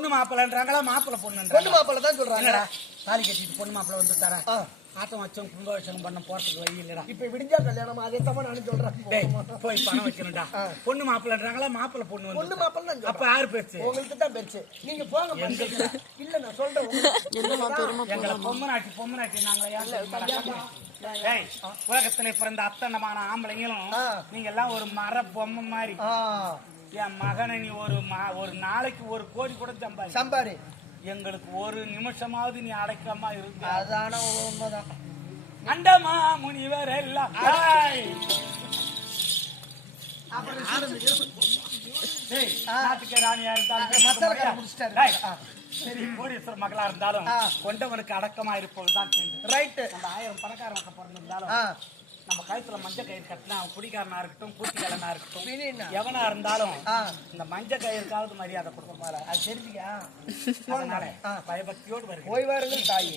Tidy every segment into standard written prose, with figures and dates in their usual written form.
பொண்ணு மாப்பிள்ளன்றாங்களா மாப்பிள்ள பொண்ணு பொண்ணு மாப்பிள்ள தான் சொல்றாங்க. தாலி கட்டிட்டு பொண்ணு மாப்பிள்ள வந்து தர ஆட்டம் வச்சோம் கும்பாபிஷேகம் பண்ண போறதுக்கு வழி இல்லடா. இப்ப விடிஞ்சா கல்யாணம் அதே தான் நானும் சொல்றேன். போய் பணம் வைக்கணும்டா. பொண்ணு மாப்பிள்ளன்றாங்களா மாப்பிள்ள பொண்ணு பொண்ணு மாப்பிள்ள தான். அப்ப யாரு பேச்சு? உங்களுக்கு தான் பேச்சு. நீங்க போங்க. இல்ல நான் சொல்றேன். எங்களை பொம்மனாட்டி நாங்களா உலகத்துல பிறந்த அத்தனமான ஆம்பளைங்களும் நீங்க எல்லாம் ஒரு மர பொம்மை மாதிரி. என் மகனை நீ ஒரு நாளைக்கு 1 கோடி கூட சம்பாரி. எங்களுக்கு ஒரு நிமிஷமாவது நீ அடைக்காம இருக்கு. அதான உண்மைதான். அண்டமா முனிவர் எல்லாம் ராணியா இருந்தாலும் சரி கோடீஸ்வர மகளா இருந்தாலும் கொண்டவனுக்கு அடக்கமா இருப்பதுதான் ரைட்டு. நம்ம 1000 பணக்கார மக்கள் பிறந்திருந்தாலும் நம்ம கழுத்துல மஞ்சள் கயிறு கட்டினா அவன் குடிக்காரனா இருக்கட்டும் கூட்டிக்காரனா இருக்கட்டும் எவனா இருந்தாலும் இந்த மஞ்சள் கயிறுக்காவது மரியாதை கொடுப்பாரு. அது தெரிஞ்சுக்கா. அதனால பயபக்தியோடு வருது. போய் வாருங்கள் தாயி.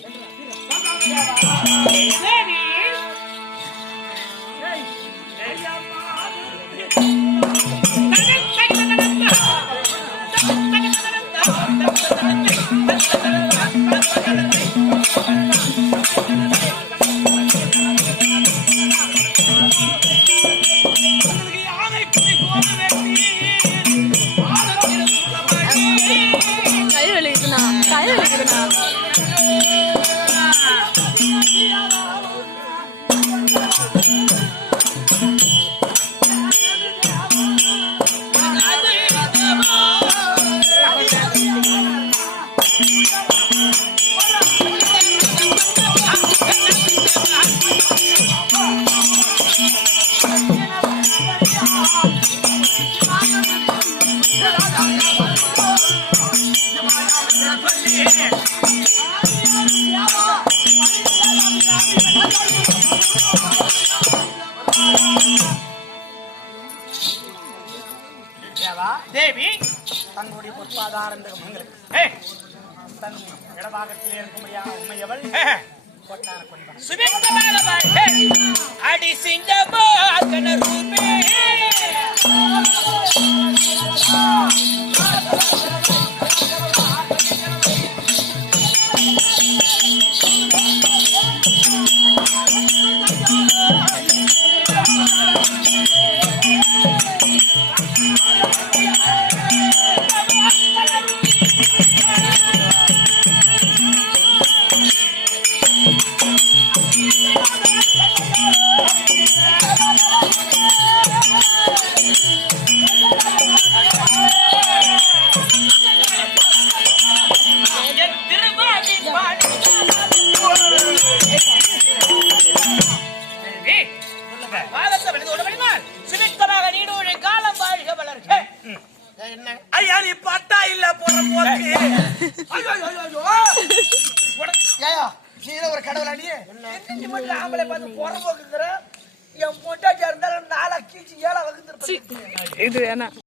தேவி தன்னுடைய பொற்பாதாரம் தன் இடபாகத்திலே இருக்க முடியாத உண்மையவள் அடி சிங்கமோ ரூபே ஐயா நீ பட்டா இல்ல போற போக்கு. நீ ஒரு கடவுளா நீ மட்டும் ஆம்பளை பார்த்து போற போக்குங்கிற. என் பொண்டாட்டியா இருந்தாலும் 4 கீழ்ச்சி 7 வகுந்துருப்பேன். இது என்ன